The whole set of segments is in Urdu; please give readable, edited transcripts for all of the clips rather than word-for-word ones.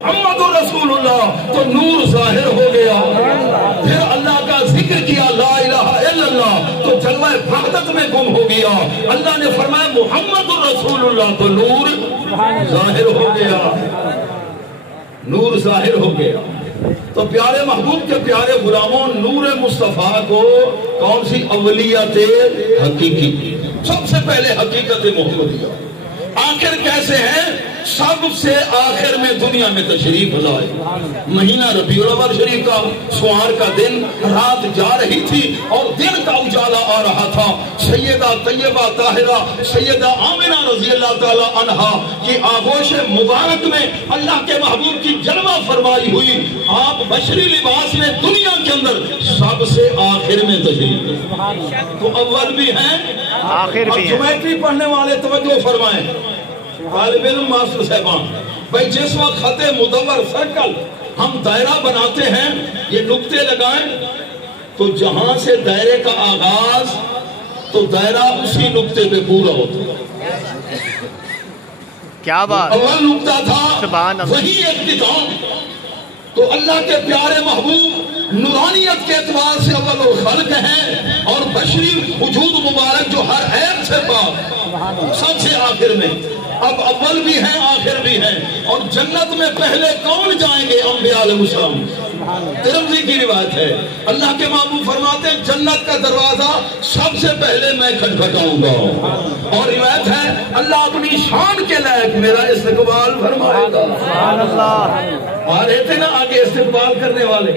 محمد رسول اللہ تو نور ظاہر ہو گیا. پھر اللہ کا ذکر کیا لا الہ الا اللہ تو جلوہ وحدت میں گم ہو گیا. اللہ نے فرمایا محمد رسول اللہ تو نور ظاہر ہو گیا. نور ظاہر ہو گیا. تو پیارے محبوب کے پیارے غلاموں نور مصطفیٰ کو کون سی اولیت حقیقی، سب سے پہلے حقیقت محمدیہ. آخر کیسے ہیں؟ سب سے آخر میں دنیا میں تشریف لائے. مہینہ ربیع الاول شریف کا سوار کا دن، رات جا رہی تھی اور دن کا اجالا آ رہا تھا. سیدہ طیبہ طاہرہ سیدہ آمنہ رضی اللہ تعالی عنہا کی آغوش مبارک میں اللہ کے محبوب کی جلوہ فرمائی ہوئی. آپ بشری لباس میں دنیا کے اندر سب سے آخر میں تشریف. تو اول بھی ہیں آخر بھی ہیں. جمیٹری پڑھنے والے توجہ فرمائیں. طالب علم ماسٹر صاحبان بھائی جس وقت خط مدور سرکل ہم دائرہ بناتے ہیں یہ نقطے لگائیں تو جہاں سے دائرے کا آغاز تو دائرہ اسی نقطے پہ پورا ہوتا ہے. کیا بات، اول نقطہ تھا وہی اختتام. تو اللہ کے پیارے محبوب نورانیت کے اعتبار سے اول الخلق ہیں اور بشری وجود مبارک جو ہر عیب سے پاک سب سے آخر میں. اب اول بھی ہیں آخر بھی ہیں. اور جنت میں پہلے کون جائیں گے؟ انبیاء علیہ السلام. ترمذی کی روایت ہے اللہ کے محبوب فرماتے ہیں جنت کا دروازہ سب سے پہلے میں کھٹکھٹاؤں گا. اور روایت ہے اللہ اپنی شان کے لائق میرا استقبال فرمائے گا. آ رہے تھے نا آگے استقبال کرنے والے.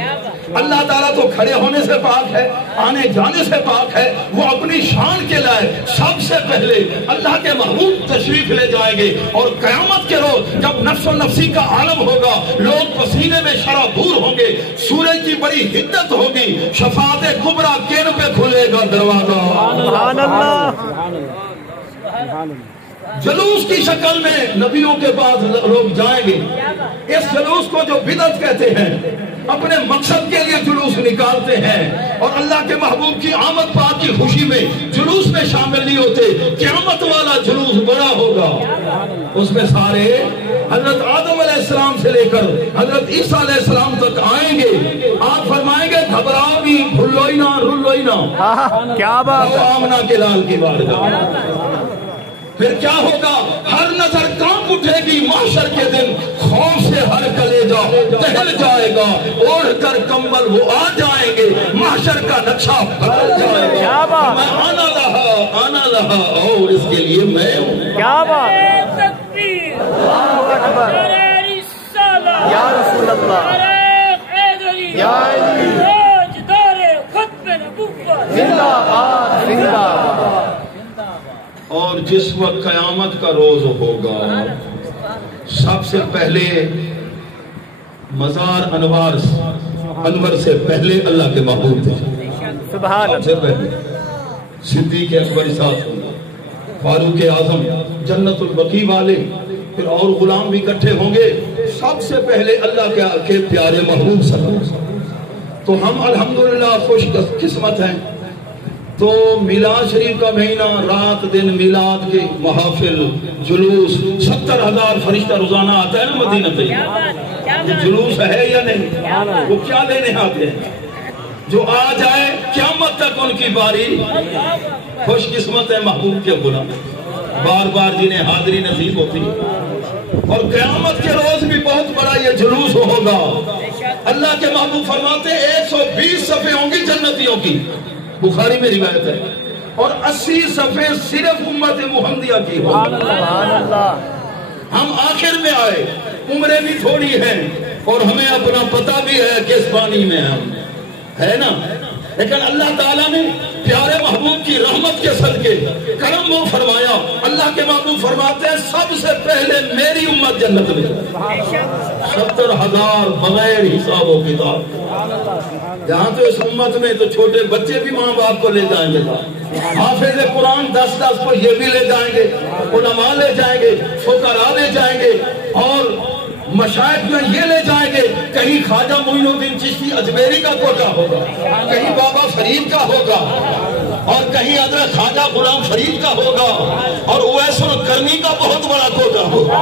اللہ تعالیٰ تو کھڑے ہونے سے پاک ہے، آنے جانے سے پاک ہے. وہ اپنی شان کے لائق سب سے پہلے اللہ کے محبوب تشریف لے جائیں گے. اور قیامت کے روز جب نفس و نفسی کا عالم ہوگا، لوگ پسینے میں شرابور ہوں گے، سورج کی بڑی حدت ہوگی، شفاعت کبریٰ کین پہ کھلے گا دروازہ. سبحان اللہ. جلوس کی شکل میں نبیوں کے پاس لوگ جائیں گے. اس جلوس کو جو بدعت کہتے ہیں اپنے مقصد کے لیے جلوس نکالتے ہیں اور اللہ کے محبوب کی آمد پاک کی خوشی میں جلوس میں شامل نہیں ہوتے. قیامت والا جلوس بڑا ہوگا. اس میں سارے حضرت آدم علیہ السلام سے لے کر حضرت عیسیٰ علیہ السلام تک آئیں گے. آپ فرمائیں گے گھبراؤ نہیں، بھلوئی نہ رلوئی نہ. کیا بات، آمنہ کے لال کی بارگاہ. پھر کیا ہوگا؟ ہر نظر کانپ اٹھے گی. محشر کے دن خوف سے ہر کلیجہ دہل جائے گا. اوڑھ کر کمبل وہ آ جائیں گے. محشر کا نقشہ بدل جائے گا. میں آنا رہا اور اس کے لیے میں ہوں. کیا بات، تکبیر، رسالہ، یا رسول اللہ، یا علی، تاجدار ختم نبوت، زندہ باد زندہ باد. اور جس وقت قیامت کا روز ہوگا سب سے پہلے مزار انور سے پہلے اللہ کے محبوب تھے. سب سے پہلے صدیق اکبر ساتھ فاروق اعظم جنت البقیع والے پھر اور غلام بھی اکٹھے ہوں گے. سب سے پہلے اللہ کے پیارے محبوب صلی اللہ علیہ وسلم. تو ہم الحمدللہ خوش قسمت ہیں. تو میلاد شریف کا مہینہ، رات دن میلاد کے محافل، جلوس، 70,000 فرشتہ روزانہ آتا ہے نا مدینہ طیبہ. یہ جلوس ہے یا نہیں؟ وہ کیا لینے آتے ہیں؟ جو آ جائے قیامت تک ان کی باری. خوش قسمت ہے محبوب کے غلام، بار بار جنہیں حاضری نصیب ہوتی. اور قیامت کے روز بھی بہت بڑا یہ جلوس ہوگا. اللہ کے محبوب فرماتے 120 صفحے ہوں گی جنتیوں کی، بخاری میں روایت ہے. اور 80 صفحے صرف امت محمدیہ کی ہو. ہم آخر میں آئے، عمریں بھی تھوڑی ہیں اور ہمیں اپنا پتہ بھی ہے کس پانی میں ہم ہے نا. لیکن اللہ تعالیٰ نے پیارے محبوب کی رحمت کے صدقے کرم وہ فرمایا. اللہ کے محبوب فرماتے ہیں سب سے پہلے میری امت جنت میں. 70,000 بغیر حساب و کتاب. جہاں تو اس امت میں تو چھوٹے بچے بھی ماں باپ کو لے جائیں گے. حافظ قرآن 10 کو یہ بھی لے جائیں گے، علماء لے جائیں گے، فقراء لے جائیں گے اور مشائخ میں یہ لے جائیں گے. کہیں خواجہ معین الدین چشتی اجمیری کا کوٹا ہوگا، کہیں بابا فرید کا ہوگا اور کہیں حضرت خواجہ غلام فرید کا ہوگا اور اویس القرنی کا بہت بڑا کوٹا ہوگا.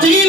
3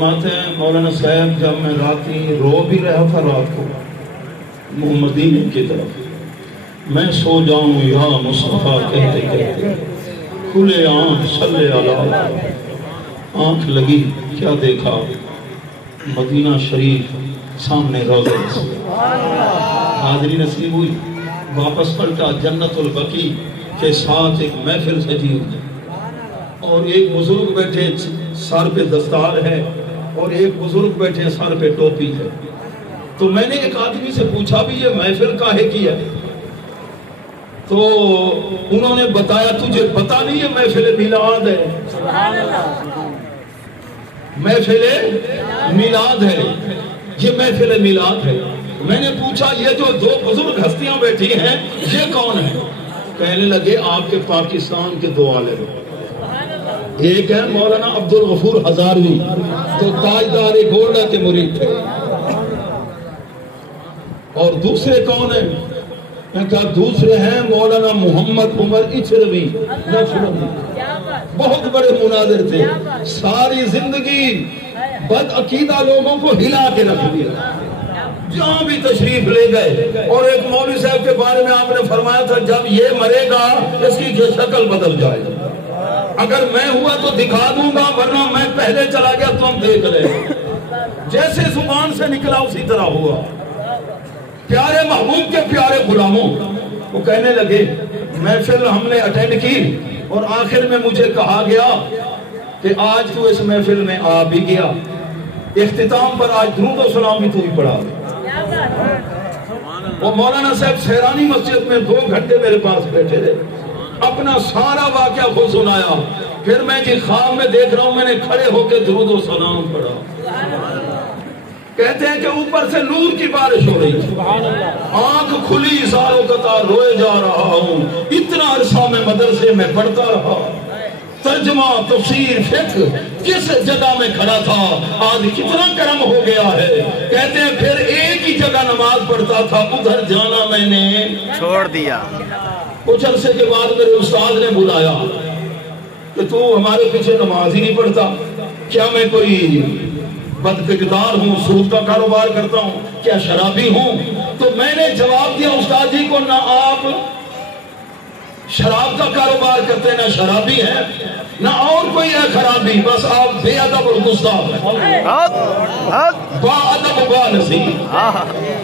فرماتے ہیں مولانا صاحب جب میں راتی رو بھی رہا تھا رات کو محمدین کی طرف میں سو جاؤں یا مصطفیٰ کہتے کہتے کھلے آنکھ صلی اللہ آنکھ لگی کیا دیکھا مدینہ شریف سامنے روضہ حاضری نصیب ہوئی واپس پلٹا جنت البقیع کے ساتھ ایک محفل سجی ہوئی اور ایک بزرگ بیٹھے سر پہ دستار ہے اور ایک بزرگ بیٹھے سر پہ ٹوپی ہے تو میں نے ایک آدمی سے پوچھا بھی یہ محفل کاہے کی ہے تو انہوں نے بتایا تجھے پتہ نہیں یہ محفل میلاد ہے محفل میلاد ہے یہ محفل میلاد ہے میں نے پوچھا یہ جو دو بزرگ ہستیاں بیٹھی ہیں یہ کون ہیں کہنے لگے آپ کے پاکستان کے دو عالم ایک ہے مولانا عبدالغفور ہزاروی تو تاجدار گولڈا کے مرید تھے اور دوسرے کون ہیں میں کہا دوسرے ہیں مولانا محمد عمر اچھروی بہت بڑے مناظر تھے ساری زندگی بد عقیدہ لوگوں کو ہلا کے رکھ دیا جہاں بھی تشریف لے گئے اور ایک مولوی صاحب کے بارے میں آپ نے فرمایا تھا جب یہ مرے گا اس کی شکل بدل جائے گا اگر میں ہوا تو دکھا دوں گا ورنہ میں پہلے چلا گیا تو ہم دیکھ رہے جیسے زبان سے نکلا اسی طرح ہوا پیارے محبوب کے پیارے غلاموں وہ کہنے لگے محفل ہم نے اٹینڈ کی اور آخر میں مجھے کہا گیا کہ آج تو اس محفل میں آ بھی گیا اختتام پر آج درود و سلام تو ہی پڑھا وہ مولانا صاحب سیرانی مسجد میں 2 گھنٹے میرے پاس بیٹھے تھے اپنا سارا واقعہ خود سنایا پھر میں جی خواب میں دیکھ رہا ہوں میں نے کھڑے ہو کے درود و سلام پڑھا کہتے ہیں کہ اوپر سے نور کی بارش ہو رہی ہے آنکھ کھلی ساروں قطار روئے جا رہا ہوں اتنا عرصہ میں مدرسے میں پڑھتا رہا ترجمہ تفسیر فقہ کس جگہ میں کھڑا تھا آج کتنا کرم ہو گیا ہے کہتے ہیں پھر ایک ہی جگہ نماز پڑھتا تھا ادھر جانا میں نے چھوڑ دیا کچھ عرصے کے بعد میرے استاد نے بلایا کہ تو ہمارے پیچھے نماز ہی نہیں پڑھتا کیا میں کوئی بدکردار ہوں سود کا کاروبار کرتا ہوں کیا شرابی ہوں تو میں نے جواب دیا استاد جی کو نہ آپ شراب کا کاروبار کرتے نہ شرابی ہیں نہ اور کوئی ہے خرابی بس آپ بے ادب اور گستاخ ہیں با ادب با نصیب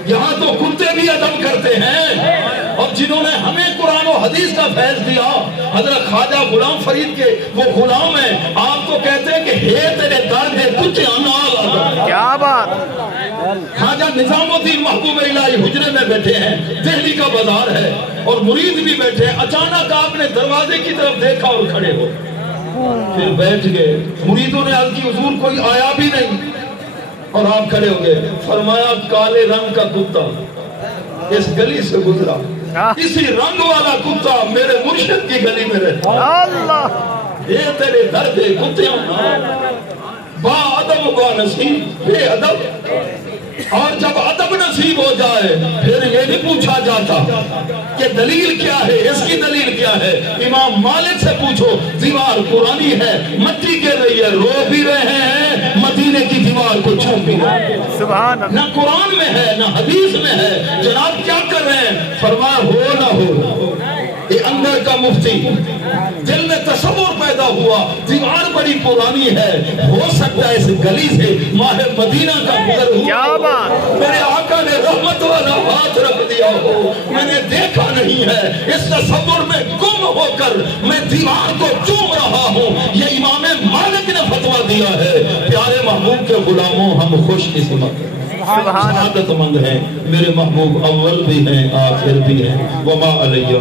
یہاں تو کتے بھی ادب کرتے ہیں اور جنہوں نے ہمیں قرآن و حدیث کا فیض دیا حضرت خواجہ غلام فرید کے وہ غلام ہیں آپ تو کہتے ہیں کہ ہے تیرے درد ہے کچھ انال کیا بات خواجہ نظام الدین محبوب الہی حجرے میں بیٹھے ہیں دہلی کا بازار ہے اور مرید بھی بیٹھے ہیں اچانک آپ نے دروازے کی طرف دیکھا اور کھڑے ہو پھر بیٹھ گئے مریدوں نے عرض کی حضور کوئی آیا بھی نہیں اور آپ کھڑے ہو گئے فرمایا کالے رنگ کا کتا اس گلی سے گزرا اسی رنگ والا کتا میرے مرشد کی گلی میں رہتا اللہ یہ تیرے درد کتیاں با ادب با نصیب بے ادب اور جب ادب نصیب ہو جائے پھر یہ نہیں پوچھا جاتا کہ دلیل کیا ہے اس کی دلیل کیا ہے امام مالک سے پوچھو دیوار پرانی ہے مٹی گر رہی ہے رو بھی رہے ہیں مدینے کی دیوار کو چھو بھی رہے ہیں سبحان اللہ نہ قرآن میں ہے نہ حدیث میں ہے جناب کیا کر رہے ہیں فرمایا ہو نہ ہو یہ اندر کا مفتی دل میں تصور پیدا ہوا دیوار بڑی پرانی ہے ہو سکتا ہے اس گلی سے ماہ مدینہ کا گزر ہوا میرے آقا نے رحمت والا ہاتھ رکھ دیا ہو میں نے دیکھا نہیں ہے اس تصور میں گم ہو کر میں دیوار کو چوم رہا ہوں یہ امام مالک نے فتویٰ دیا ہے پیارے محبوب کے غلاموں ہم خوش قسمت سعادت مند ہیں میرے محبوب اول بھی ہیں آخر بھی ہیں وما علیہ